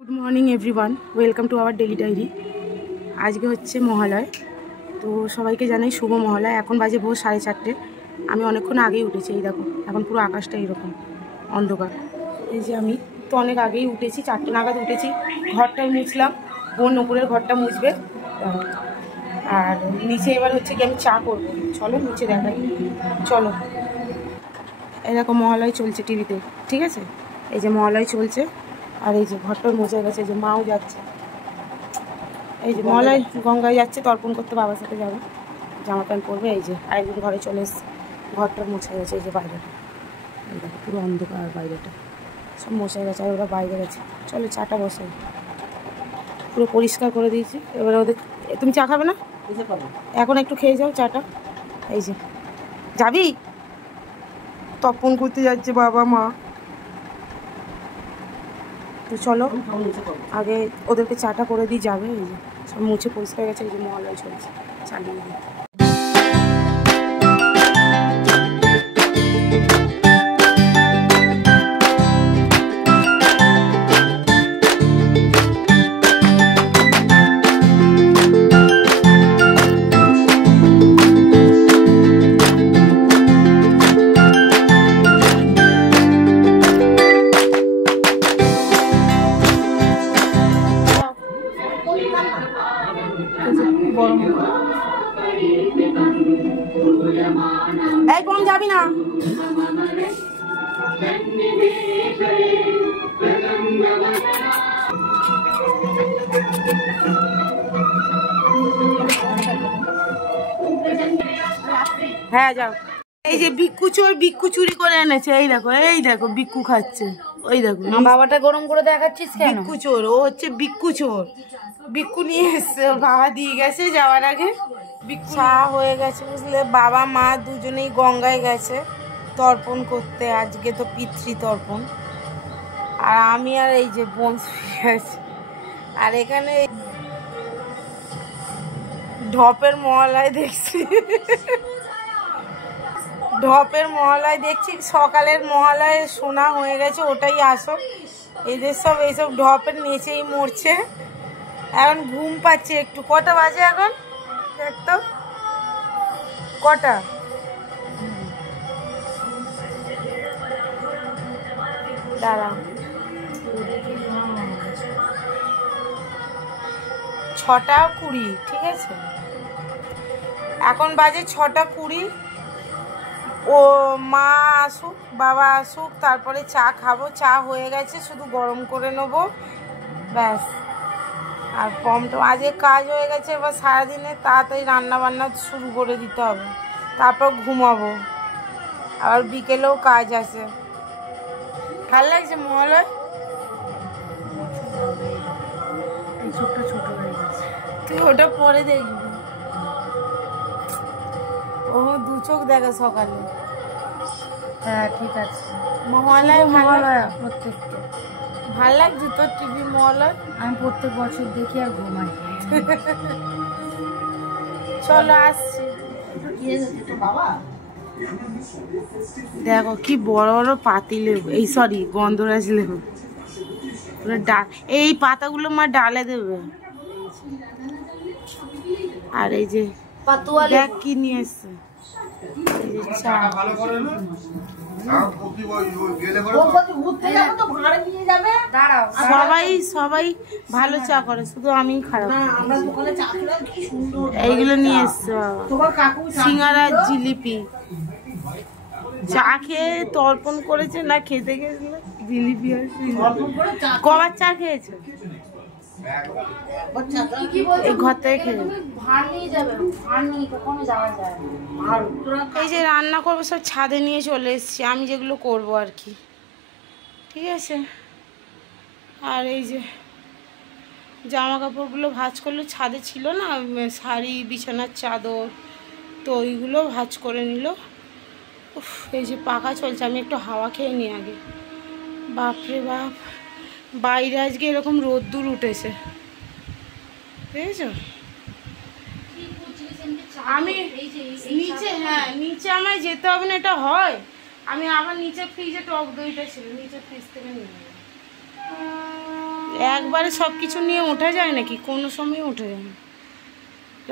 Good morning everyone, welcome to our daily diary. আজকে হচ্ছে মহালয়, তো সবাইকে জানাই শুভ মহালয়। এখন বাজে ভোর 4:30। আমি অনেকক্ষণ আগেই উঠেছি। এই দেখো, এখন পুরো আকাশটা এইরকম অন্ধকার। এই যে আমি তো অনেক আগেই উঠেছি, 4টে নাগাদ উঠেছি। ঘরটাই মুছলাম, বোন নুপুরের ঘরটা মুছবে। আর নিচে এবার হচ্ছে কি আমি চা করবো। চলো নিচে দেখাই, চলো। এই দেখো মহালয় চলছে টিভিতে, ঠিক আছে? এই যে মহালয় চলছে, আর এই যে ঘরটার মোছা গেছে। এই যে মাও যাচ্ছে, এই যে মহালয় গঙ্গায় যাচ্ছে তর্পণ করতে, বাবার সাথে যাবে, জামা প্যান্ট পরবে। এই যে আরেকজন ঘরে চলে এসছে, ঘরটার মোছা গেছে। এই যে বাইরেটা, এই দেখো পুরো অন্ধকার, বাইরেটা সব মোছা গেছে, আর ওরা বাইরে গেছে। চলো চাটা বসাই, পুরো পরিষ্কার করে দিয়েছি। এবারে ওদের, তুমি চা খাবে না? এখন একটু খেয়ে যাও চাটা। এই যে যাবি, তর্পণ করতে যাচ্ছে বাবা মা। তো চলো আগে ওদেরকে চাটা করে দিয়ে যাবে। এই যে সব মুছে পরিষ্কার গেছে। এই যে মহালয় চলছে, চালিয়ে দিই। এই কম যাবি না। হ্যাঁ যাও। এই যে বিক্কু চোর, বিক্কু চুরি করে এনেছে। এই দেখো, এই দেখো বিক্কু খাচ্ছে। ওই দেখো, বাবাটা গরম করে দেখাচ্ছিস কেন? বিক্কু চোর, ও হচ্ছে বিক্কু চোর। বিক্কু নিয়ে এসছে, ওর বাবা দিয়ে গেছে যাওয়ার আগে। চা হয়ে গেছে বুঝলে। বাবা মা দুজনেই গঙ্গায় গেছে তর্পণ করতে, আজকে তো পিতৃ তর্পণ। আর আমি আর এই যে বোন শুয়ে আছে। আর এখানে ঢপের মহালয় দেখছি, ঢপের মহালয় দেখছি। সকালের মহালয় শোনা হয়ে গেছে, ওটাই আসো। এদের সব এইসব ঢপের নেচেই মরছে। এখন ঘুম পাচ্ছে একটু। কটা বাজে এখন দেখতো, কটা? দাঁড়া, 6:20, ঠিক আছে? এখন বাজে 6:20। ও মা আসুক, বাবা আসুক, তারপরে চা খাবো। চা হয়ে গেছে, শুধু গরম করে নেবো, ব্যাস। আর পমটো আজকে কাজ হয়ে গেছে। এবার সারাদিনে তাড়াতাড়ি রান্না বান্না শুরু করে দিতে হবে, তারপর ঘুমাবো। আবার বিকেলেও কাজ আছে। ভালো লাগছে মহালয়। চোখটা ছোট হয়ে গেছে। তুই ওটা পরে দেখবি। ও দু চোখ দেখে সকালে। হ্যাঁ ঠিক আছে। মহালয় মহালয়া প্রত্যেকটা ভাল লাগছে তোর টিভি মহালয়? আমি প্রত্যেক বছর দেখি আর ঘুমাই। চলো আসছি। দেখো কি বড় বড় পাতি লেবু, এই সরি গন্ধরাজ লেবু। এই পাতাগুলো মা ডালে দেবে। আর এই যে দেখ কি নিয়ে এসছে, এই যে চা। সবাই সবাই ভালো চা করে, শুধু আমি খারাপ। এইগুলো নিয়ে এসছে সিঙ্গারা, জিলিপি। চা খেয়ে তর্পণ করেছে না, খেতে গেছিল জিলিপি আর কবার চা খেয়েছে এই ঘর থেকে খেয়ে। এই যে রান্না করবো সব ছাদে নিয়ে চলে এসছি, আমি যেগুলো করবো আর কি, ঠিক আছে? আর এই যে জামা কাপড়গুলো ভাঁজ করলো, ছাদে ছিল না শাড়ি, বিছানার চাদর, তো ওইগুলো ভাঁজ করে নিল। উফ, এই যে পাখা চলছে, আমি একটু হাওয়া খেয়ে নিই আগে। বাপরে বাপ, বাইরে আজকে এরকম রোদ্দুর উঠেছে, বুঝেছো? আমি নিচে, হ্যাঁ নিচে আমায় যেতে হবে না, এটা হয়। আমি আবার নিচে ফ্রিজে টক দইটা ছিল, নিচে ফ্রিজ থেকে নিয়ে নেবো। একবারে সব কিছু নিয়ে ওঠা যায় নাকি? কোনো সময় ওঠা যায় না।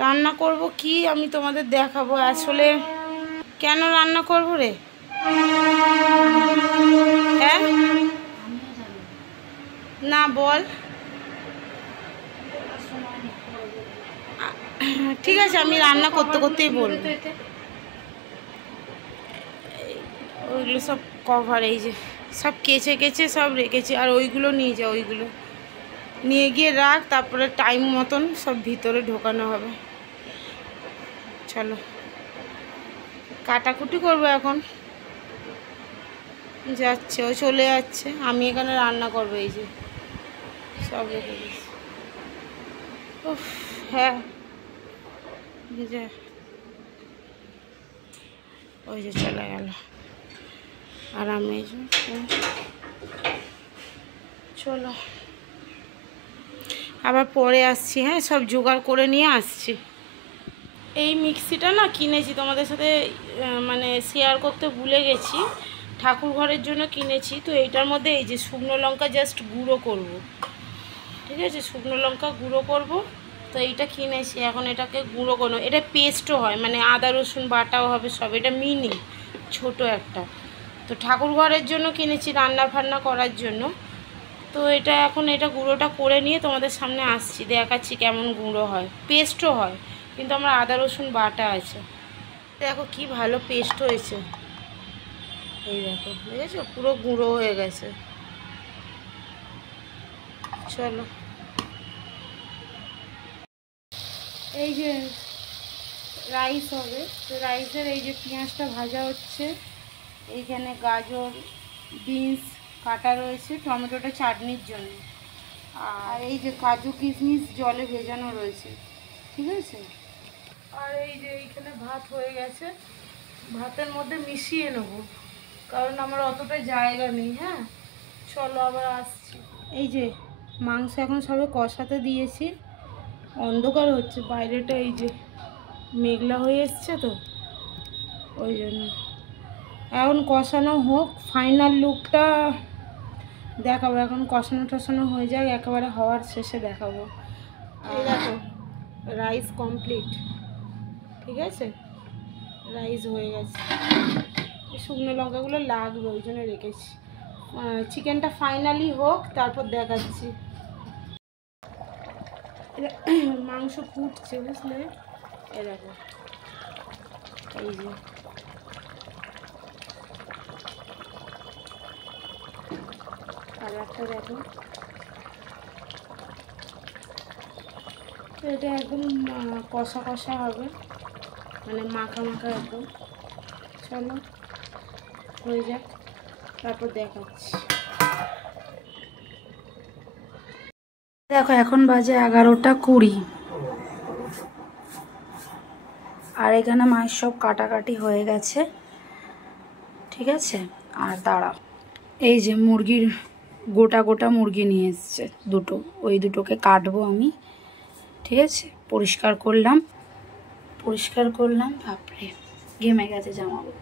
রান্না করব কি আমি তোমাদের দেখাবো। আসলে কেন রান্না করব রে? হ্যাঁ না বল। ঠিক আছে, আমি রান্না করতে করতেই বলবো। ওইগুলো সব কভার, এই যে সব কেচে কেচে সব রেখেছি। আর ওইগুলো নিয়ে যা, ওইগুলো নিয়ে গিয়ে রাখ, তারপরে টাইম মতন সব ভিতরে ঢোকানো হবে। চলো কাটাকুটি করবো এখন। যাচ্ছে, ও চলে যাচ্ছে, আমি এখানে রান্না করবো। এই যে সব রেখে দিচ্ছি। উফ হ্যাঁ, যা ওই যে চলে গেল। আর আমি চলো আবার পরে আসছি। হ্যাঁ, সব জোগাড় করে নিয়ে আসছি। এই মিক্সিটা না কিনেছি, তোমাদের সাথে মানে শেয়ার করতে ভুলে গেছি। ঠাকুর ঘরের জন্য কিনেছি। তো এইটার মধ্যে এই যে শুকনো লঙ্কা জাস্ট গুঁড়ো করব, ঠিক আছে? শুকনো লঙ্কা গুঁড়ো করব। তো এইটা কিনেছি, এখন এটাকে গুঁড়ো করবো। এটা পেস্টও হয়, মানে আদা রসুন বাটাও হবে সব। এটা মিনি ছোট একটা। তো ঠাকুর ঘরের জন্য কিনেছি, রান্না ফান্না করার জন্য। তো এটা এখন এটা গুঁড়োটা করে নিয়ে তোমাদের সামনে আসছি, দেখাচ্ছি কেমন গুঁড়ো হয়। পেস্টও হয়, কিন্তু আমার আদা রসুন বাটা আছে। দেখো কি ভালো পেস্ট হয়েছে। এই দেখো, বুঝেছো? পুরো গুঁড়ো হয়ে গেছে। চলো, এই যে রাইস হবে। তো রাইসের এই যে পেঁয়াজটা ভাজা হচ্ছে। এইখানে গাজর বিনস কাটা রয়েছে, টমেটোটা চাটনির জন্য। আর এই যে কাজু কিশমিশ জলে ভেজানো রয়েছে, ঠিক আছে? আর এই যে এইখানে ভাত হয়ে গেছে, ভাতের মধ্যে মিশিয়ে নেব, কারণ আমার অতটা জায়গা নেই। হ্যাঁ চলো আবার আসছি। এই যে মাংস এখন সবে কষাতে দিয়েছি। অন্ধকার হচ্ছে বাইরেটা, এই যে মেঘলা হয়ে এসছে, তো ওই জন্য এখন কষানো হোক, ফাইনাল লুকটা দেখাবো। এখন কষানো টষানো হয়ে যাক, একেবারে হওয়ার শেষে দেখাবো। এই দেখো রাইস কমপ্লিট, ঠিক আছে? রাইস হয়ে গেছে। শুকনো লঙ্কাগুলো লাগবে, ওই জন্য রেখেছি। চিকেনটা ফাইনালি হোক, তারপর দেখাচ্ছি। মাংস ফুটছে, বুঝলে? এ দেখো, এই যে কালারটা দেখো। তো এটা একদম কষা কষা হবে, মানে মাখা মাখা একদম। চলো হয়ে যাক, তারপর দেখাচ্ছি। দেখো এখন বাজে 11:20, আর এখানে মায়ের সব কাটাকাটি হয়ে গেছে, ঠিক আছে? আর দাঁড়াও, এই যে মুরগির গোটা গোটা মুরগি নিয়ে এসছে দুটো, ওই দুটোকে কাটবো আমি, ঠিক আছে? পরিষ্কার করলাম, বাপরে ঘেমে গেছে জামাবো।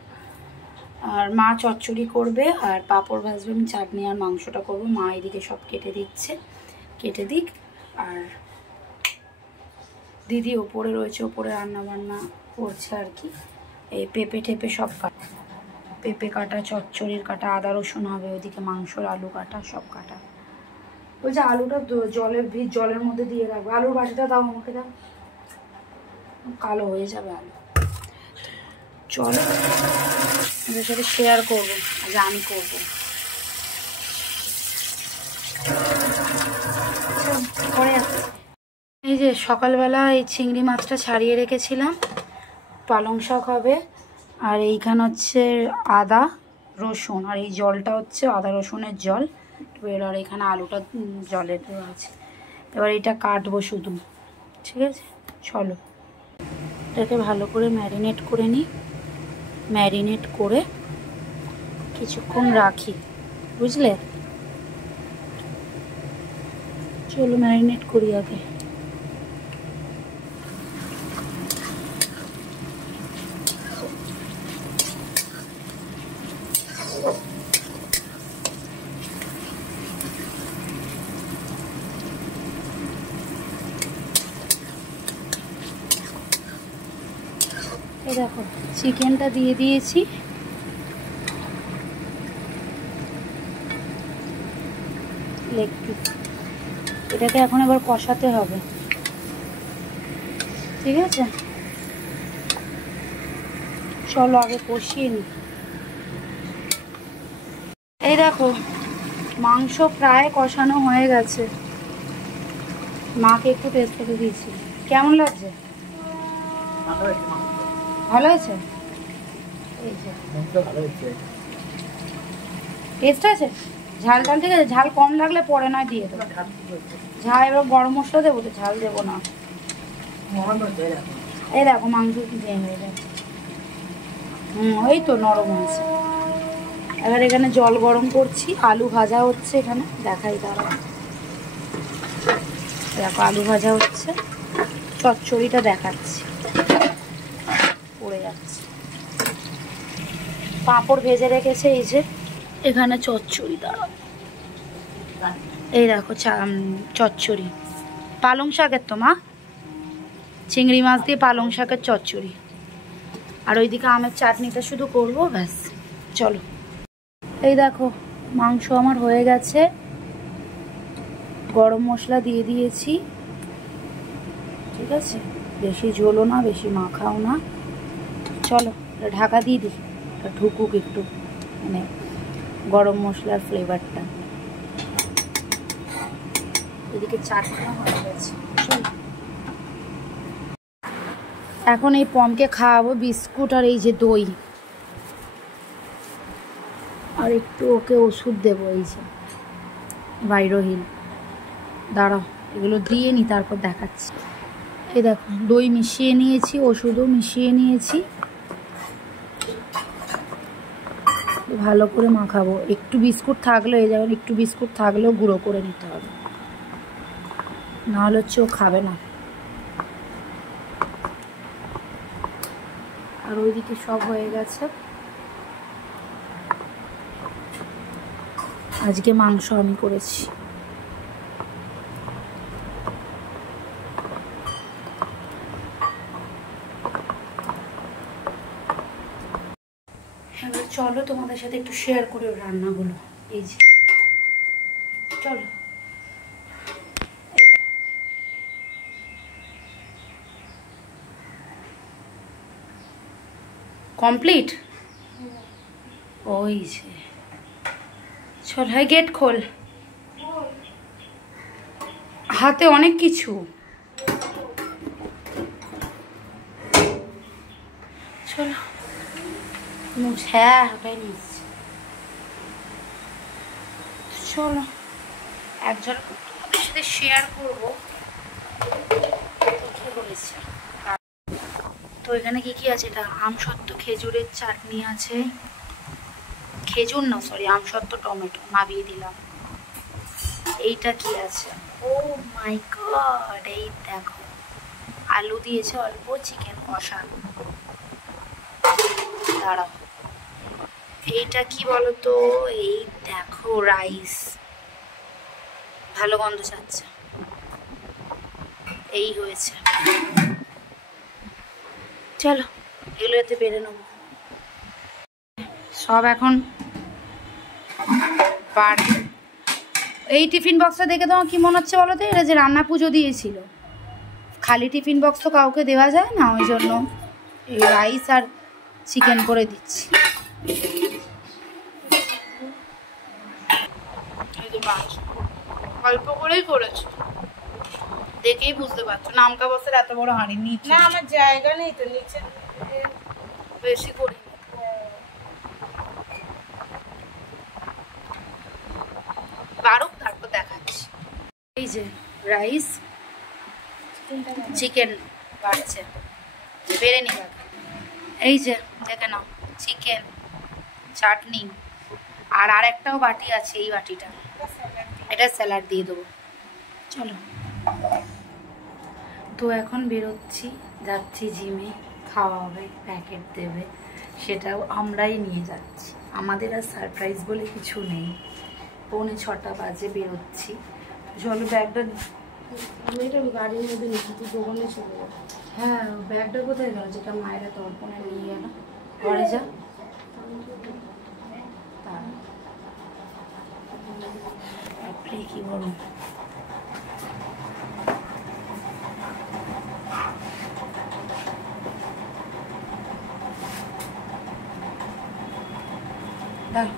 আর মা চচ্চড়ি করবে, আর পাঁপড় ভাজবে, আমি চাটনি আর মাংসটা করবো। মা এদিকে সব কেটে দিচ্ছে, কেটে দিক। আর দিদি ওপরে রয়েছে, ওপরে রান্না বান্না করছে আর কি। এই পেঁপে টেপে সব কাটা, পেঁপে কাটা, চচ্চড়ির কাটা, আদা রসুন হবে, ওইদিকে মাংসর আলু কাটা, সব কাটা। বলছে আলুটা জলের মধ্যে দিয়ে রাখবো। আলুর বাটিটা দাও আমাকে, দাও, কালো হয়ে যাবে আলু। চলো ওদের সাথে শেয়ার করবো, আজ আমি করবো। এই যে সকালবেলা এই চিংড়ি মাছটা ছাড়িয়ে রেখেছিলাম, পালং শাক হবে। আর এইখানে হচ্ছে আদা রসুন, আর এই জলটা হচ্ছে আদা রসুনের জল। আর এখানে আলুটা জলে দেওয়া আছে। এবার এটা কাটবো শুধু, ঠিক আছে? চলো এটাকে ভালো করে ম্যারিনেট করে নিই। ম্যারিনেট করে কিছুক্ষণ রাখি, বুঝলে? চলো ম্যারিনেট করি আগে। দেখো চিকেনটা দিয়ে দিয়েছি, লেগ পিস। এটাকে এখন এবার কষাতে হবে, ঠিক আছে? চলো আগে কষিয়ে নিই। এই দেখো মাংস প্রায় কষানো হয়ে গেছে, মাকে একটু টেস্ট করে দিয়েছি। কেমন লাগছে? ভালো হয়েছে? এই যে টেস্ট আছে, ঝাল টাল ঠিক আছে। ঝাল কম লাগলে পরে নয় দিয়ে দেবো। ঝাল এবার গরম মশলা দেবো তো, ঝাল দেবো না। এই দেখো মাংস কি দিয়ে হয়ে যাবে। ওই তো নরম হয়েছে। এবার এখানে জল গরম করছি, আলু ভাজা হচ্ছে এখানে, দেখাই দাঁড়াও। দেখো আলু ভাজা হচ্ছে, চচ্চড়িটা দেখাচ্ছি, পড়ে যাচ্ছে। পাঁপড় ভেজে রেখেছে এই যে, এখানে চচ্চড়ি, দাঁড়াও। এই দেখো চচ্চড়ি পালং শাকের, তো মা চিংড়ি মাছ দিয়ে পালং শাকের চচ্চড়ি। আর ওইদিকে আমের চাটনিটা শুধু করবো, ব্যাস। চলো, এই দেখো মাংস আমার হয়ে গেছে, গরম মশলা দিয়ে দিয়েছি, ঠিক আছে? বেশি ঝোলও না বেশি মাখাও না। চলো ঢাকা দিয়ে দিই, ঢুকুক একটু, মানে গরম মশলার ফ্লেভারটা। এদিকে চাটনি হয়ে গেছে। এখন এই পমকে খাওয়াবো বিস্কুট আর এই যে দই, আর একটু ওকে ওষুধ দেবো, এই যে ভাইরোহিল। দাঁড়াও এগুলো দিয়ে নি, তারপর দেখাচ্ছি। এই দেখো দই মিশিয়ে নিয়েছি, ওষুধও মিশিয়ে নিয়েছি, ভালো করে মাখাবো। একটু বিস্কুট থাকলেও, এই যেমন একটু বিস্কুট থাকলেও গুঁড়ো করে নিতে হবে, নাহলে হচ্ছে ও খাবে না। আর ওইদিকে সব হয়ে গেছে। আজকে মাংস আমি করেছি। এবার চলো তোমাদের সাথে একটু শেয়ার করে রান্নাগুলো। এই যে চলো, কমপ্লিট। ওই যে চল, হয় গেট খোল, হাতে অনেক কিছু। চলো হ্যাঁ ওটাই নিচ্ছি। চলো একজন তোমাদের সাথে শেয়ার করবো কি হয়েছে। তো এখানে কি কি আছে? এটা আমসত্ত্ব খেজুরের চাটনি আছে, খেজুর না সরি আমসত্ত্ব টমেটো নাবিয়ে দিলাম। এইটা কি আছে? ও মাই গড, এই দেখো আলু দিয়েছে অল্প, চিকেন কষা। দাঁড়াও এইটা কি বলতো? এই দেখো রাইস, ভালো গন্ধ ছাড়ছে। এই হয়েছে। চলো এগুলো এতে বেড়ে নেবো সব এখন। এই টিফিন বক্সটা দেখে তোমার কি মনে হচ্ছে বলো তো? এটা যে রান্না পুজো দিয়েছিল। খালি টিফিন বক্স তো কাউকে দেওয়া যায় না, ওই জন্য এই রাইস আর চিকেন করে দিচ্ছি। অল্প করেই করেছো, দেখেই বুঝতে পারছো। নামকা বসের এত বড় হাঁড়ি নিচে না, আমার জায়গা নেই তো নিচে, বেশি করি। বারুক তারপর দেখাচ্ছি। এই যে রাইস চিকেন বাড়ছে, বেড়ে নি। এই যে দেখে নাও চিকেন চাটনি, আর আরেকটাও বাটি আছে, এই বাটিটা, এটা স্যালাড দিয়ে দেবো। চলো তো এখন বেরোচ্ছি, যাচ্ছি জিমে, খাওয়া হবে, প্যাকেট দেবে, সেটাও আমরাই নিয়ে যাচ্ছি। আমাদের আর সারপ্রাইজ বলে কিছু নেই। 6:45 বাজে বেরোচ্ছি। চলো ব্যাগটা আমি এটা গাড়ির মধ্যে নিচ্ছি, তুই দোকানে চলে যাবো। হ্যাঁ, ব্যাগটা কোথায় গেল যেটা মায়েরা তর্পণে নিয়ে গেল? ঘরে যা। বাপরে কি গরম।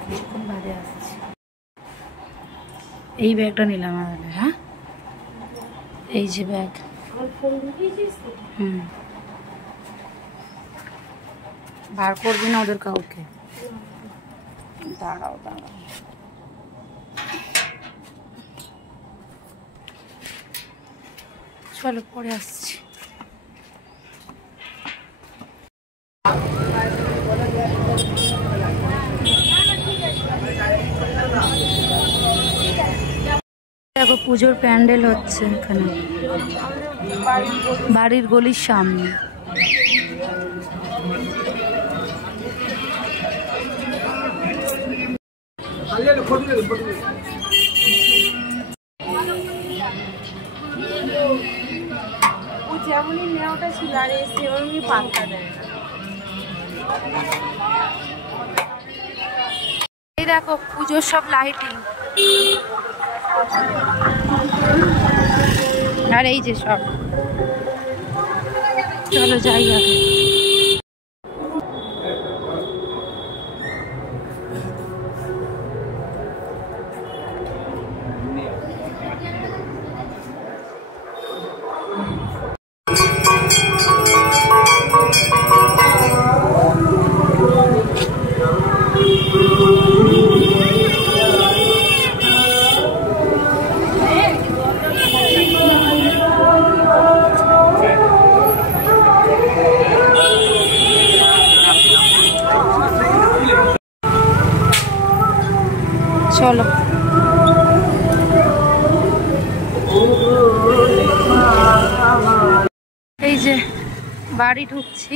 কিছুক্ষণ বাদে আসছি। এই ব্যাগটা নিলাম আর। হ্যাঁ, এই যে ব্যাগ। বার করবি না ওদের কাউকে? দাঁড়াও দাঁড়াও। চলো পরে আসছি। দেখো পুজোর প্যান্ডেল হচ্ছে এখানে বাড়ির গলির সামনে। যেমনই মেয়েটা ছিল আর সেমনই পাত্তা দেয় না। এই দেখো পুজোর সব লাইটিং আর এই যে সব। চলো যাই আগে। চলো এই যে বাড়ি ঢুকছি।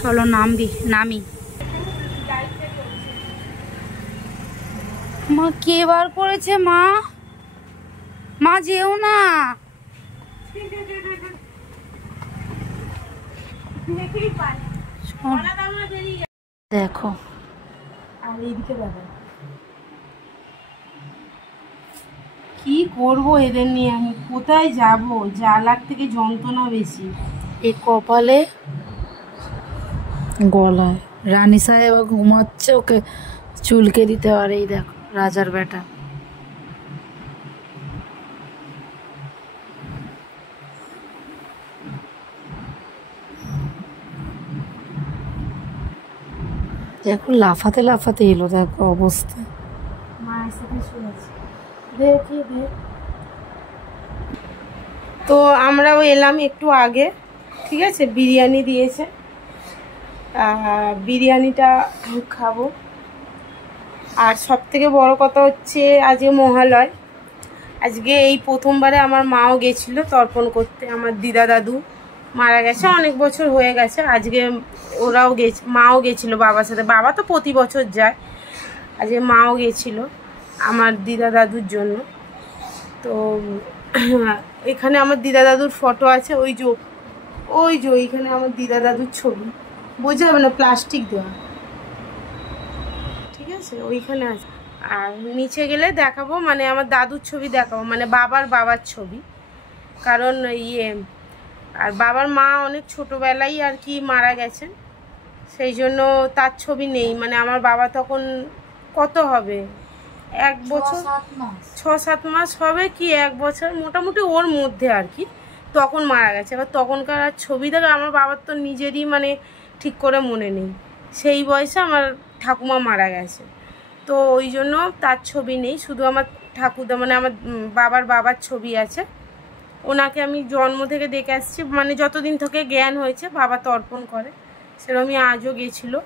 চলো নামি। মা কে বার করেছে? মা যেও না। দেখো আর এইদিকে দেখো কি করবো এদের নিয়ে, আমি কোথায় যাব? জ্বালার থেকে যন্ত্রণা বেশি। এই কপালে গলায় রানী সাহেব ঘুমাচ্ছে, ওকে চুলকে দিতে পারে। এই দেখো রাজার বেটা। দেখো লাফাতে লাফাতে এলো, দেখো অবস্থা। তো আমরাও এলাম একটু আগে, ঠিক আছে। বিরিয়ানি দিয়েছে, বিরিয়ানিটা খাবো। আর সব থেকে বড় কথা হচ্ছে আজকে মহালয়। আজকে এই প্রথমবারে আমার মাও গেছিলো তর্পণ করতে। আমার দিদা দাদু মারা গেছে, অনেক বছর হয়ে গেছে। আজকে ওরাও মাও গেছিলো বাবার সাথে। বাবা তো প্রতি বছর যায়, আজকে মাও গেছিলো আমার দিদা দাদুর জন্য। তো এখানে আমার দিদা দাদুর ফটো আছে, ওই যে ওইখানে আমার দিদা দাদুর ছবি। বোঝা যাবে না, প্লাস্টিক দেওয়া, ঠিক আছে, ওইখানে আছে। আর নিচে গেলে দেখাবো, মানে আমার দাদুর ছবি দেখাবো, মানে বাবার ছবি। কারণ আর বাবার মা অনেক ছোটোবেলায় আর কি মারা গেছেন, সেই জন্য তার ছবি নেই। মানে আমার বাবা তখন কত হবে, 1 বছর 6-7 মাস হবে কি 1 বছর, মোটামুটি ওর মধ্যে আর কি, তখন মারা গেছে। এবার তখনকার ছবি দেখে আমার বাবার তো নিজেরই মানে ঠিক করে মনে নেই, সেই বয়সে আমার ঠাকুমা মারা গেছে। তো ওই জন্য তার ছবি নেই, শুধু আমার ঠাকুরদা মানে আমার বাবার ছবি আছে। ওনাকে আমি জন্ম থেকে দেখে আসছি, মানে যতদিন থেকে জ্ঞান হয়েছে বাবা তর্পণ করে, সেরকমই আজও গেছিলো।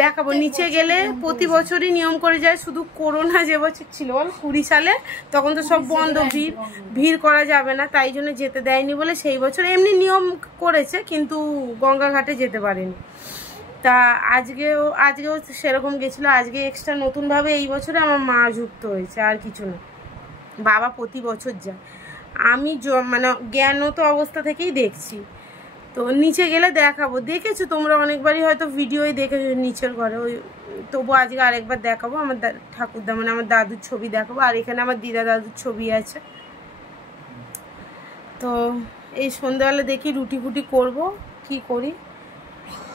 দেখাবো নিচে গেলে। প্রতি বছরই নিয়ম করে যায়, শুধু করোনা যে বছর ছিল বল 20 সালে, তখন তো সব বন্ধ, ভিড় করা যাবে না, তাই জন্য যেতে দেয়নি বলে সেই বছর এমনি নিয়ম করেছে, কিন্তু গঙ্গা ঘাটে যেতে পারেনি। তা আজকেও সেরকম গেছিলো। আজকে এক্সট্রা নতুনভাবে এই বছরে আমার মা যুক্ত হয়েছে, আর কিছু না। বাবা প্রতি বছর যায়। আমি মানে জ্ঞানত অবস্থা থেকেই দেখছি। তো নিচে গেলে দেখাবো, দেখেছো তোমরা অনেকবারই হয়তো ভিডিওই দেখেছো নিচের ঘরে। ওই তবু আজকে আরেকবার দেখাবো, আমার ঠাকুরদা মানে আমার দাদুর ছবি দেখাবো। আর এখানে আমার দিদা দাদুর ছবি আছে। তো এই সন্ধ্যাবেলা দেখি রুটি ফুটি করবো, কি করি।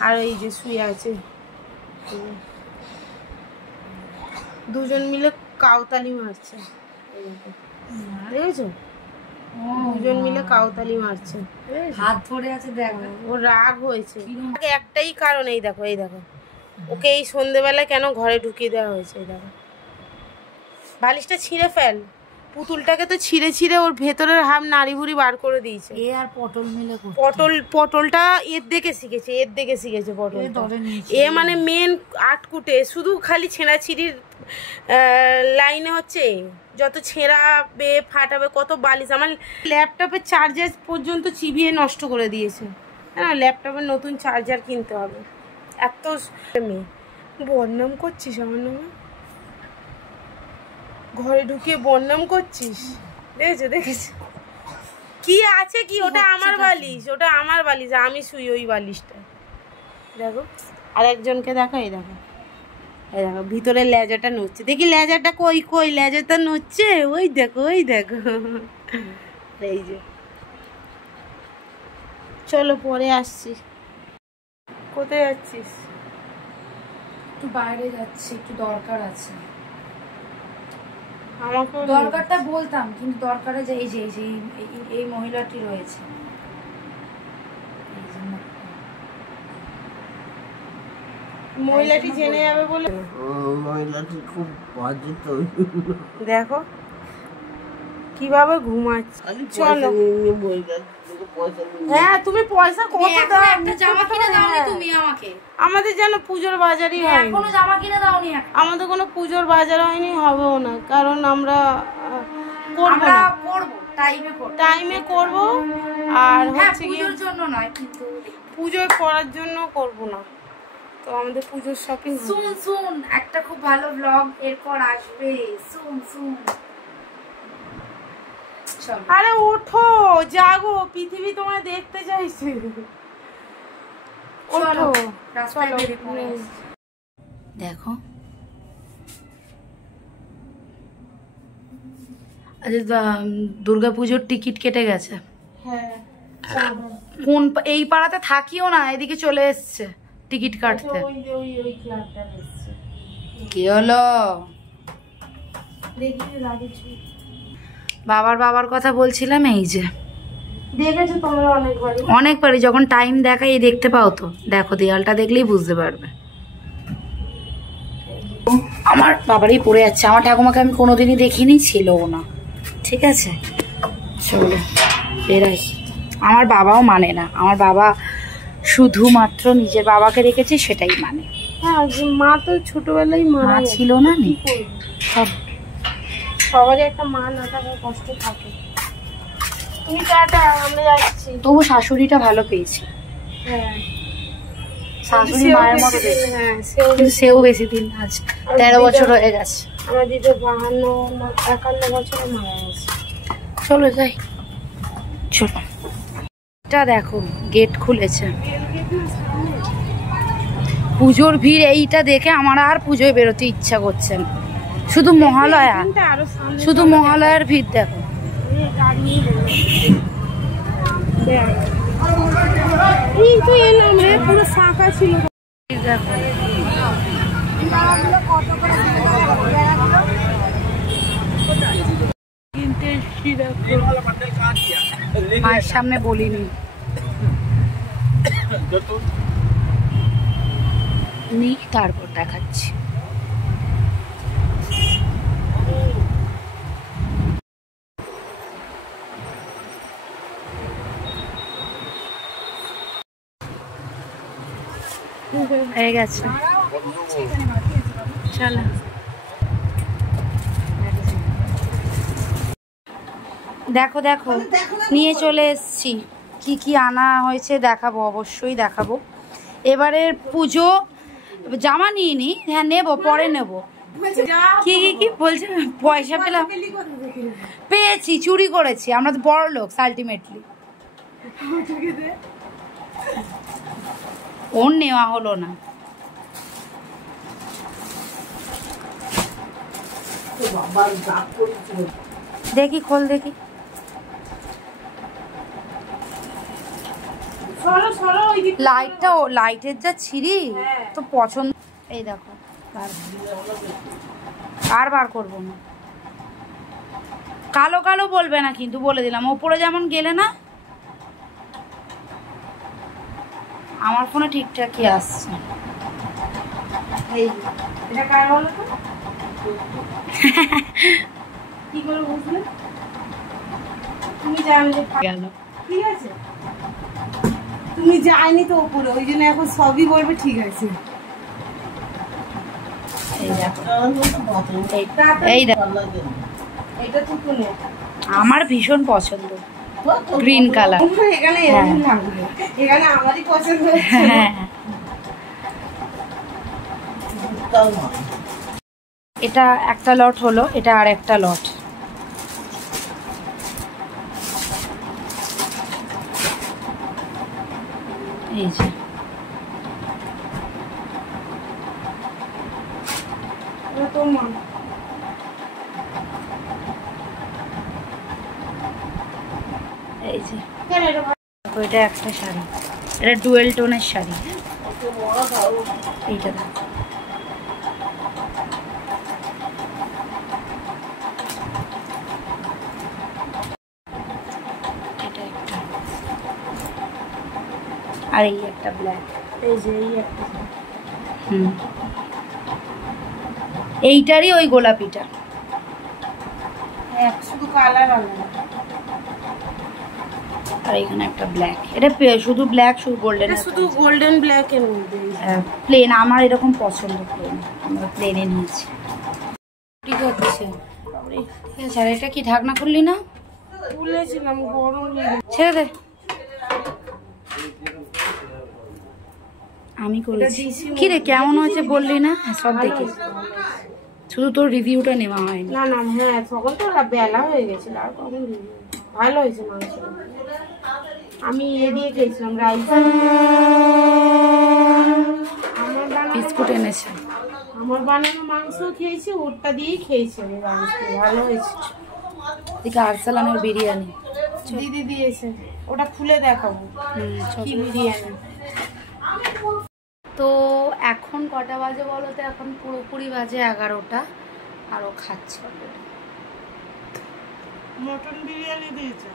আর এই যে শুয়ে আছে দুজন মিলে কাউতালি মারছে, দেখেছো? দুজন মিলে কাউতালি মারছে, হাত ধরে আছে দেখো। ও রাগ হয়েছে একটাই কারণ, এই দেখো এই দেখো, ওকে এই সন্ধ্যেবেলায় কেন ঘরে ঢুকিয়ে দেওয়া হয়েছে। এই দেখো বালিশটা ছিঁড়ে ফেল, পুতুলটাকে তো ছিঁড়ে ছিঁড়ে ওর ভেতরের হাম নাড়ি ভুড়ি বার করে দিয়েছে। এ আর পটল মিলে পটলটা এর দেখে শিখেছে পটল। এ মানে মেন আটকুটে, শুধু খালি ছেঁড়াছিড়ির লাইনে হচ্ছে। যত ছেঁড়াবে ফাটাবে, কত বালিশ। আমার ল্যাপটপের চার্জার পর্যন্ত চিবিয়ে নষ্ট করে দিয়েছে। হ্যাঁ, ল্যাপটপের নতুন চার্জার কিনতে হবে। এত মেয়ে বদনাম করছিস আমার নামে, ঘরে ঢুকিয়ে বদনাম করছিস। দেখেছো কি আছে কি? ওটা আমার বালিশ, আমি শুই ওই বালিশটা। দেখো আর একজনকে দেখো, এই দেখো ভিতরে লেজাটা নড়ছে। দেখি লেজাটা কই লেজাটা নড়ছে, ওই দেখো এই যে। চলো পরে আসছি। কোথায় যাচ্ছিস? একটু বাইরে যাচ্ছি, একটু দরকার আছে। আমাকে দরকারটা বলতাম, কিন্তু দরকারে যে এই মহিলাটি রয়েছে। মহিলাটি জেনে যাবে বলে। মহিলাটি খুব বাজে তো। দেখো কিভাবে ঘুমাচ্ছে। চলো। হ্যাঁ তুমি পয়সা কত দাও? একটা জামা কিনে দাওনি তুমি আমাকে। আমাদের যেন পুজোর বাজারই হয়নি। এখনো জামা কিনে দাওনি। আমাদের কোনো পুজোর বাজার হয়নি, হবেও না, কারণ আমরা করবো না। টাইমে করবো। আর হচ্ছে কি পুজোর জন্য নয়, কিন্তু পুজোয় পড়ার জন্য করবো না। তো আমাদের পুজোর শপিং। শুন একটা খুব ভালো ব্লগ এরপর আসবে। শুন আরে ওঠো, জাগো, পৃথিবী তোমায় দেখতে চাইছে। ওঠো, দেখো আচ্ছা, দুর্গাপুজোর টিকিট কেটে গেছে। হ্যাঁ কোন এই পাড়াতে থাকিও না, এদিকে চলে এসছে টিকিট কাটতে। কি হলো? বাবার কথা বলছিলাম। এই যে দেখেছো তোমরা অনেকবারই, যখন টাইম দেখাই দেখতে পাও তো। দেখো দেয়ালটা দেখলেই বুঝতে পারবে। আমার বাবারই পড়ে যাচ্ছে। আমার ঠাকুমাকে আমি কোনোদিনই দেখিনি, ছিলও না। ঠিক আছে চলো বেরাই। আমার বাবাও মানে না, আমার বাবা শুধুমাত্র নিজের বাবাকে রেখেছে, সেটাই মানে। হ্যাঁ, মা তো ছোটবেলায় মা ছিল না, সব সবারই একটা মা না থাকার কষ্ট থাকে। তুমি টাটা, আমরা যাচ্ছি। তবু শাশুড়িটা ভালো পেয়েছি। হ্যাঁ, শাশুড়ি মায়ের মতো দেখি। হ্যাঁ, সেও বেশি দিন, আজ 13 বছর হয়ে গেছে। আমার দিদি 52-51 বছরে মারা গেছে। চলো যাই, চলো। এটা দেখো গেট খুলেছে। পুজোর ভিড় এইটা দেখে আমার আর পুজোয় বেরোতে ইচ্ছা করছে না। শুধু মহালয়ার ভিড় দেখো। এই তো এলাম রে, পুরো ফাঁকা ছিল। দেখো মায়ের সামনে বলিনি, তারপর দেখাচ্ছি। হয়ে গেছে, চলো। দেখো দেখো নিয়ে চলে এসছি। কি কি আনা হয়েছে দেখাবো, অবশ্যই দেখাবো। এবারের পুজো জামা নিয়ে নি, হ্যাঁ নেবো, পরে নেব। কি কি কি বলছে? পয়সা পেলাম, পেয়েছি, চুরি করেছি, আমরা তো বড় লোক আলটিমেটলি। ওর নেওয়া হলো না। দেখি খোল দেখি। লাইটটা, ও লাইটের যা ছিঁড়ি তো পছন্দ। এই দেখো আর বার করবো না। কালো কালো বলবে না কিন্তু, বলে দিলাম। ওপরে যেমন গেলে না, আমার ফোনে ঠিকঠাকই আসছে। এই এটা কার বলো তো? কি করে বুঝলে? তুমি জানলে গেল। ঠিক আছে, তুমি যাইনি তো উপরে, ওই জন্য এখন সবই বলবে ঠিক আছে। এই দেখো, তাড়াতাড়ি এই দেখো, এটা তো নে। আমার ভীষণ পছন্দ গ্রিন কালার। এখানে এরকম লাগবে, এখানে আমারই পছন্দ হচ্ছে। হ্যাঁ, এটা একটা লট হলো, এটা আর একটা লট। এই যে এটা তোমার। এই যে কেন এটা এটা একটা শাড়ি, এটা ডুয়েল টোনের শাড়ি। এইটা দেখো, এটা একটা, আর এই একটা ব্ল্যাক। এই যে এই একটা হুম, এইটারই ওই গোলাপিটা। এক শুধু কালার আলাদা। আর এখানে একটা ব্ল্যাক, এটা শুধু ব্ল্যাক, শুধু গোল্ডেন, এটা শুধু গোল্ডেন ব্ল্যাক এর মধ্যে। প্লেন। আমার এরকম পছন্দ, প্লেন। আমরা প্লেনে নিয়েছি। ঠিক আছে, ঠিক আছে। আর এটা কি ঢাকনা খুললি না? খুলেছিলাম, গরম লেগে। ছেড়ে দে, আমি করেছি। কি রে কেমন হয়েছে বললি না? হ্যাঁ, সব দেখি, শুধু তোর রিভিউটা নেওয়া হয়নি। না না, হ্যাঁ তখন তো বেলা হয়ে গেছিল, আর কখন ভালো হয়েছে মাংস। আমি দিয়ে খেয়েছিলাম রাইস। বিস্কুট এনেছে। আমার বানানো মাংস খেয়েছি, ওরটা দিয়েই খেয়েছি আমি। ভালো হয়েছে। এদিকে আরসালানের বিরিয়ানি দিদি দিয়েছে, ওটা খুলে দেখাবো কি বিরিয়ানি। তো এখন কটা বাজে বলো তো? এখন পুরোপুরি বাজে 11টা। আরও খাচ্ছে মটন বিরিয়ানি দিয়েছে,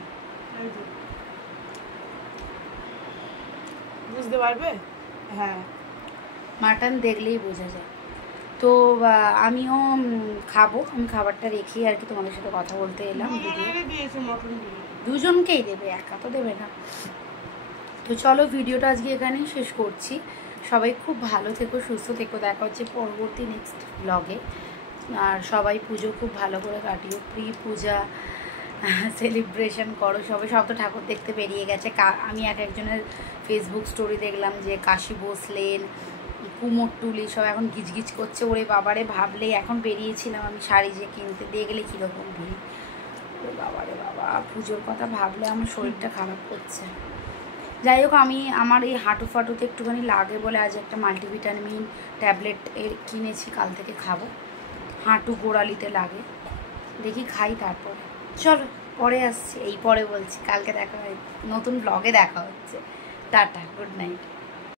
বুঝতে পারবে? হ্যাঁ, মাটন দেখলেই বোঝা যায়। তো আমিও খাবো, আমি খাবারটা রেখে আর কি তোমাদের সাথে কথা বলতে এলাম। দুজনকেই দেবে, একা তো দেবে না। তো চলো ভিডিওটা আজকে এখানেই শেষ করছি। সবাই খুব ভালো থেকো, সুস্থ থেকো। দেখা হচ্ছে পরবর্তী নেক্সট ব্লগে। আর সবাই পুজো খুব ভালো করে কাটিও, প্রি পূজা সেলিব্রেশন করো সবাই। সব তো ঠাকুর দেখতে বেরিয়ে গেছে। আমি একজনের ফেসবুক স্টোরি দেখলাম যে কাশী বসলেন, কুমোরটুলি সব এখন গিজগিজ করছে। ওরে বাবারে, ভাবলেই এখন বেরিয়েছিলাম আমি শাড়ি যে কিনতে, দিয়ে গেলে কীরকম ভিড়। ওরে বাবারে বাবা, পুজোর কথা ভাবলে আমার শরীরটা খারাপ করছে। যাই হোক, আমি আমার এই হাঁটু ফাটুতে একটুখানি লাগে বলে আজ একটা মাল্টিভিটামিন ট্যাবলেট কিনেছি, কাল থেকে খাবো। হাঁটু গোড়ালিতে লাগে, দেখি খাই তারপরে। চলো পরে আসছি, এই পরে বলছি, কালকে দেখা হয়, নতুন ব্লগে দেখা হচ্ছে। Tata, good night.